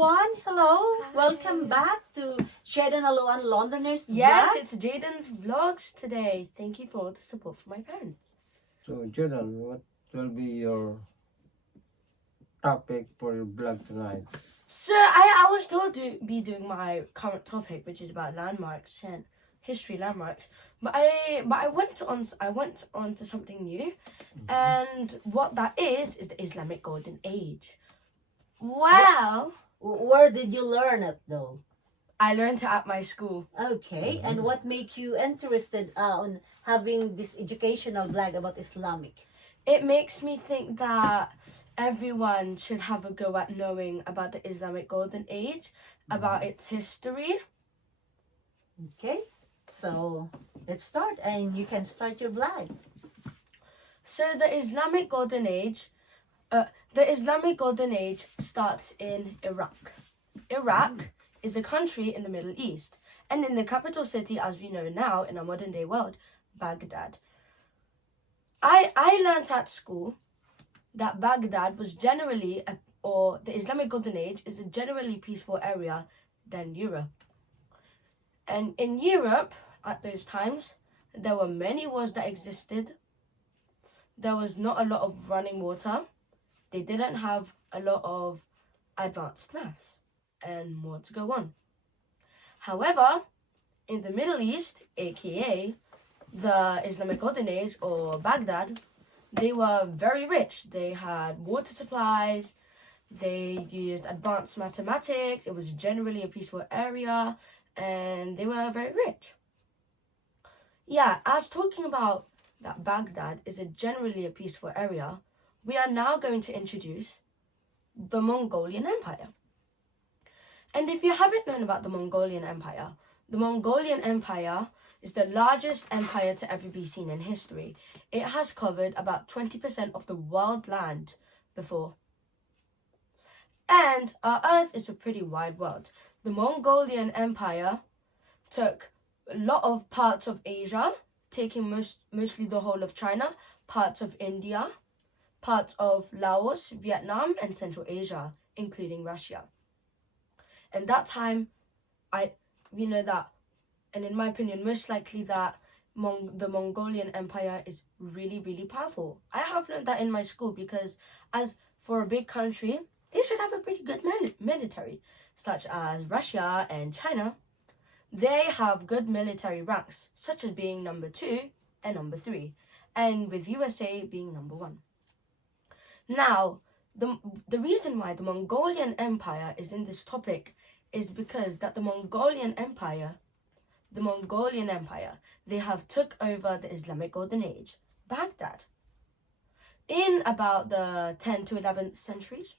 everyone. Hello. Hi. Welcome back to Jaiden Aluan Londoner's Yes, vlog. it's Jaiden's vlogs today. Thank you for all the support from my parents. So, Jordan, what will be your topic for your blog tonight? So I was told to be doing my current topic, which is about landmarks and history landmarks. But I went on to something new, and what that is the Islamic Golden Age. Wow! Where did you learn it though? I learned it at my school. Okay. And what make you interested on having this educational blog about Islamic? It makes me think that everyone should have a go at knowing about the Islamic Golden Age, about its history. Okay. So let's start, and you can start your blog. So the Islamic Golden Age starts in Iraq. Iraq is a country in the Middle East, and in the capital city, as we know now in our modern day world, Baghdad. I learnt at school that Baghdad was generally, or the Islamic Golden Age is a generally peaceful area than Europe. And in Europe, at those times, there were many wars that existed. There was not a lot of running water. They didn't have a lot of advanced maths and more to go on. However, in the Middle East, aka the Islamic Golden Age or Baghdad, they were very rich. They had water supplies, they used advanced mathematics, it was generally a peaceful area, and they were very rich. Yeah, as talking about that Baghdad is generally a peaceful area, we are now going to introduce the Mongolian Empire. And if you haven't known about the Mongolian Empire is the largest empire to ever be seen in history. It has covered about 20% of the world land before. And our Earth is a pretty wide world. The Mongolian Empire took a lot of parts of Asia, taking mostly the whole of China, parts of India, parts of Laos, Vietnam, and Central Asia, including Russia. And that time, we know that, and in my opinion, most likely that the Mongolian Empire is really, really powerful. I have learned that in my school because as for a big country, they should have a pretty good military, such as Russia and China. They have good military ranks, such as being number 2 and number 3, and with USA being number 1. Now, the reason why the Mongolian Empire is in this topic is because that the Mongolian Empire, they have took over the Islamic Golden Age, Baghdad, in about the 10th to 11th centuries.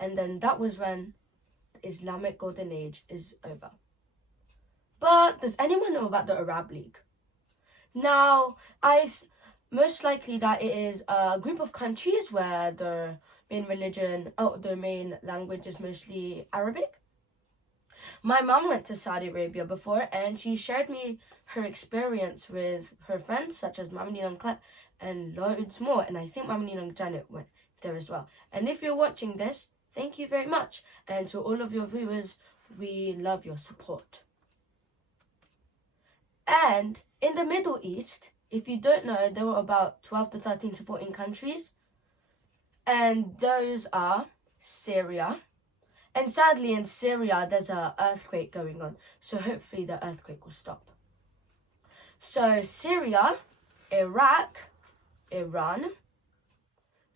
And then that was when the Islamic Golden Age is over. But does anyone know about the Arab League? Now, most likely that it is a group of countries where their main language is mostly Arabic. My mom went to Saudi Arabia before, and she shared me her experience with her friends such as Mamani Clap and loads more, and I think Mamani Janet went there as well. And if you're watching this, thank you very much, and to all of your viewers, we love your support. And in the Middle East, if you don't know, there were about 12 to 13 to 14 countries, and those are Syria. And sadly, in Syria, there's an earthquake going on, so hopefully the earthquake will stop. So Syria, Iraq, Iran,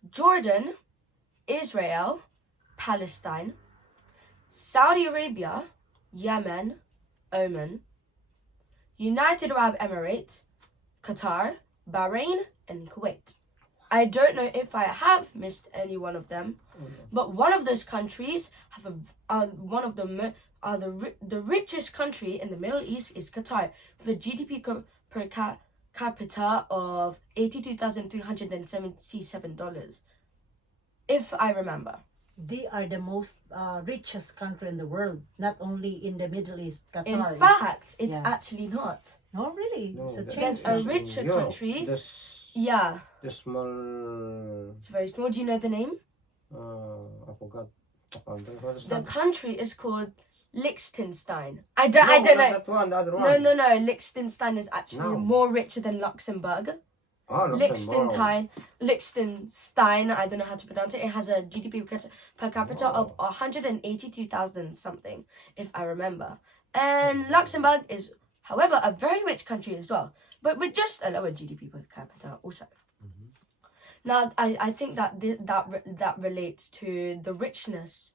Jordan, Israel, Palestine, Saudi Arabia, Yemen, Oman, United Arab Emirates, Qatar, Bahrain, and Kuwait. I don't know if I have missed any one of them, but one of those countries the richest country in the Middle East is Qatar, with a GDP per capita of $82,377, if I remember. They are the most richest country in the world, not only in the Middle East. Qatar. In fact, it's actually not. Oh, really? No, So There's a richer country. Yeah. The small. It's very small. Do you know the name? I forgot. What is The that? country is called Liechtenstein. I don't know. That one, the other one. No. Liechtenstein is actually No. more richer than Luxembourg. Oh, Luxembourg. Liechtenstein, I don't know how to pronounce it. It has a GDP per capita of 182,000 something, if I remember. And Luxembourg is, however, a very rich country as well, but with just a lower GDP per capita also. Now, I think that relates to the richness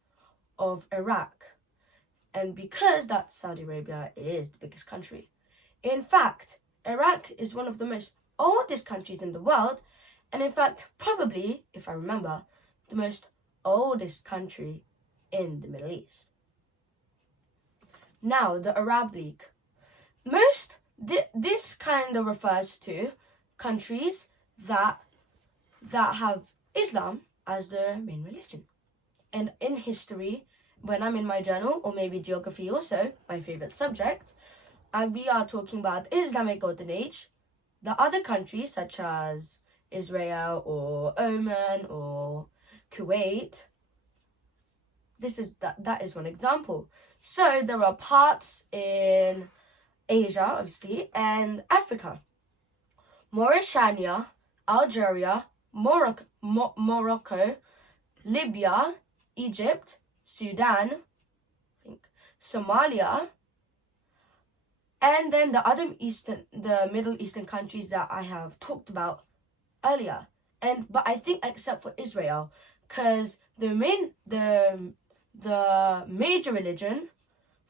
of Iraq, and because that Saudi Arabia is the biggest country. In fact, Iraq is one of the most oldest countries in the world, and in fact, probably, if I remember, the most oldest country in the Middle East. Now, the Arab League. This kind of refers to countries that have Islam as their main religion. And in history, when I'm in my journal, or maybe geography also, my favorite subject, we are talking about Islamic Golden Age. The other countries, such as Israel or Oman or Kuwait, that is one example. So there are parts in Asia, obviously, and Africa. Mauritania, Algeria, Morocco, Libya, Egypt, Sudan, I think, Somalia, and then the Middle Eastern countries that I have talked about earlier. But I think except for Israel, because the major religion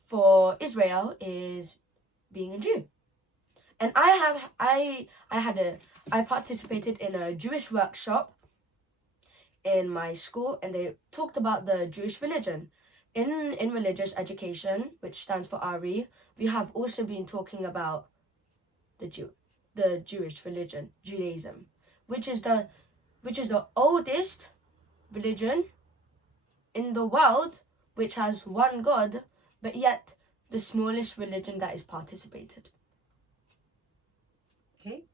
for Israel is being a Jew. And I participated in a Jewish workshop in my school, and they talked about the Jewish religion. In religious education, which stands for RE, we have also been talking about the Jewish religion, Judaism, which is the oldest religion in the world, which has one God, but yet the smallest religion that is participated. Okay.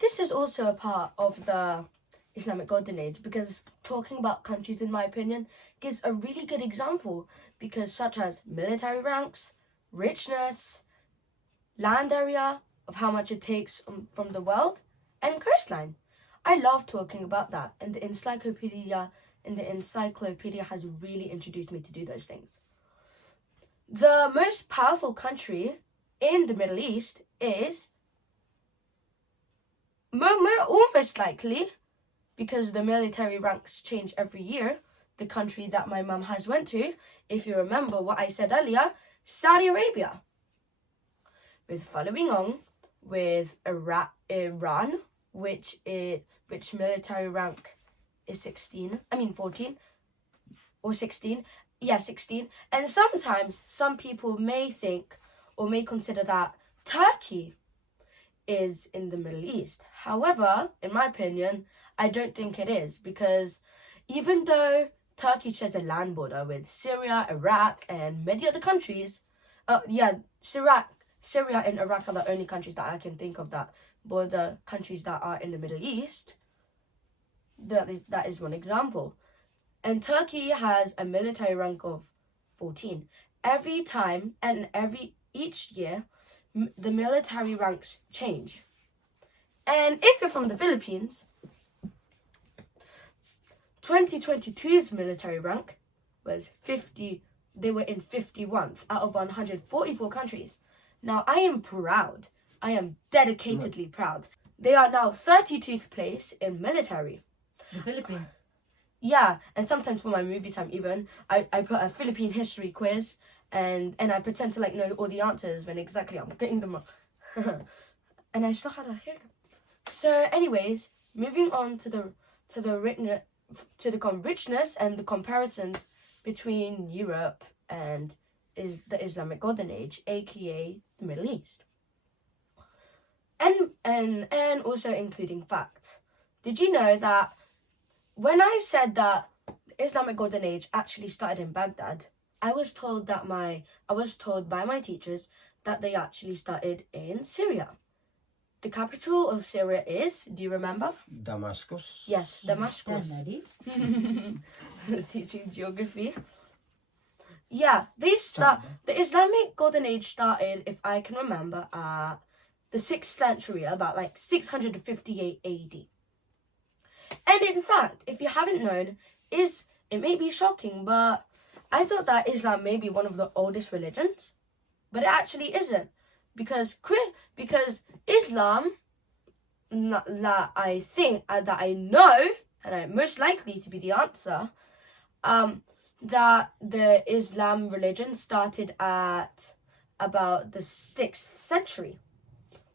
This is also a part of the Islamic Golden Age, because talking about countries, in my opinion, gives a really good example, because such as military ranks, richness, land area of how much it takes from the world, and coastline. I love talking about that, and the encyclopedia has really introduced me to do those things. The most powerful country in the Middle East is almost likely, because the military ranks change every year, the country that my mum has went to, if you remember what I said earlier, Saudi Arabia. With following on with Iran, which military rank is 14 or 16. Yeah, 16. And sometimes some people may think or may consider that Turkey is in the Middle East. However, in my opinion, I don't think it is, because even though Turkey shares a land border with Syria, Iraq, and many other countries, Syria and Iraq are the only countries that I can think of that border countries that are in the Middle East. That is one example. And Turkey has a military rank of 14. Each year, the military ranks change. And if you're from the Philippines, 2022's military rank was 50. They were in 51st out of 144 countries. Now, I am proud. I am dedicatedly proud. They are now 32th place in military. The Philippines. Yeah, and sometimes for my movie time even, I put a Philippine history quiz, and I pretend to know all the answers when exactly I'm getting them wrong. And I still had a haircut. So anyways, moving on to the richness and the comparisons between Europe and the Islamic Golden Age, aka the Middle East. And also including facts. Did you know that when I said that the Islamic Golden Age actually started in Baghdad, I was told by my teachers that they actually started in Syria. The capital of Syria is, do you remember? Damascus. Yes, Damascus. was teaching geography. Yeah, the Islamic Golden Age started, if I can remember, the 6th century, about like 658 AD. And in fact, if you haven't known, it may be shocking, but I thought that Islam may be one of the oldest religions, but it actually isn't, because Islam, that I know, and I'm most likely to be the answer, that the Islam religion started at about the 6th century,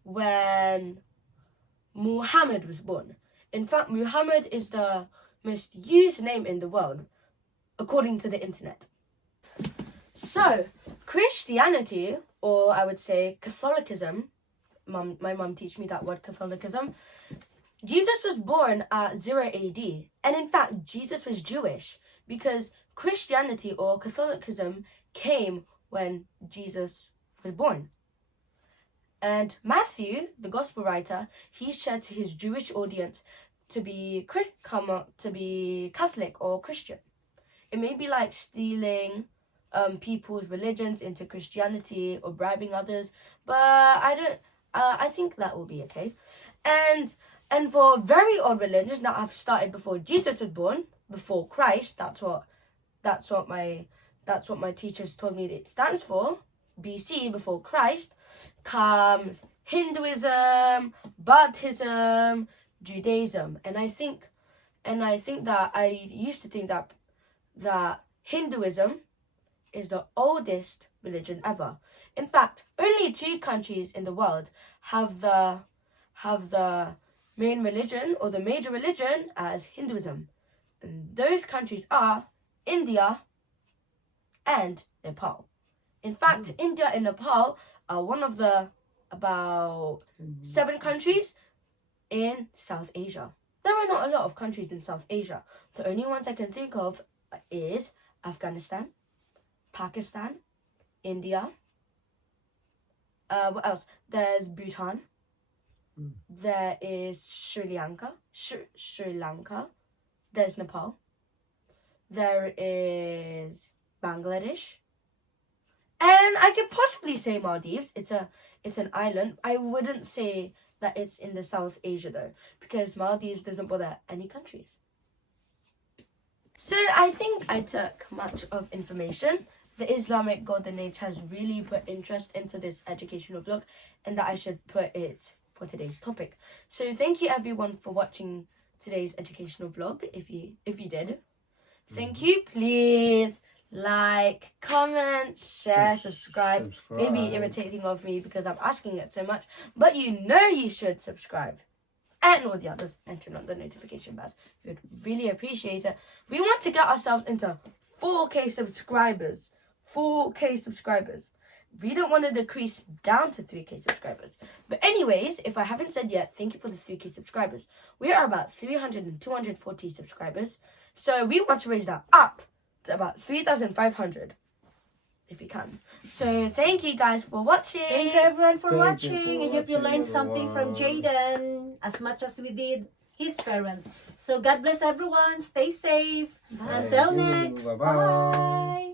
when Muhammad was born. In fact, Muhammad is the most used name in the world, according to the internet. So, Christianity, or I would say Catholicism, my mum teach me that word, Catholicism. Jesus was born at 0 AD, and in fact, Jesus was Jewish, because Christianity or Catholicism came when Jesus was born. And Matthew, the gospel writer, he said to his Jewish audience to be Catholic or Christian. It may be like stealing people's religions into Christianity or bribing others, but I think that will be okay. And for very old religions that have started before Jesus was born, before Christ, that's what my teachers told me it stands for. BC, before Christ, comes Hinduism, Buddhism, Judaism, and I think that I used to think that Hinduism is the oldest religion ever. In fact, only 2 countries in the world have the main religion or the major religion as Hinduism, and those countries are India and Nepal. In fact, India and Nepal are one of the about 7 countries in South Asia. There are not a lot of countries in South Asia. The only ones I can think of is Afghanistan, Pakistan, India. What else? There's Bhutan. There is Sri Lanka. There's Nepal. There is Bangladesh. And I could possibly say Maldives. It's an island. I wouldn't say that it's in the South Asia though, because Maldives doesn't bother any countries. So I think I took much of information. The Islamic Golden Age has really put interest into this educational vlog, and that I should put it for today's topic. So thank you everyone for watching today's educational vlog. If you did, thank you. Please like, comment, share, subscribe. Maybe irritating of me because I'm asking it so much, but you know you should subscribe, and all the others, and turn on the notification bells. We would really appreciate it. We want to get ourselves into 4K subscribers. 4K subscribers. We don't want to decrease down to 3K subscribers. But anyways, if I haven't said yet, thank you for the 3K subscribers. We are about 300 and 240 subscribers. So we want to raise that up to about 3,500, if we can. So thank you guys for watching. Thank you everyone for watching. I hope you learned something from Jaiden as much as we did his parents. So God bless everyone. Stay safe. Until next. Bye-bye. Bye.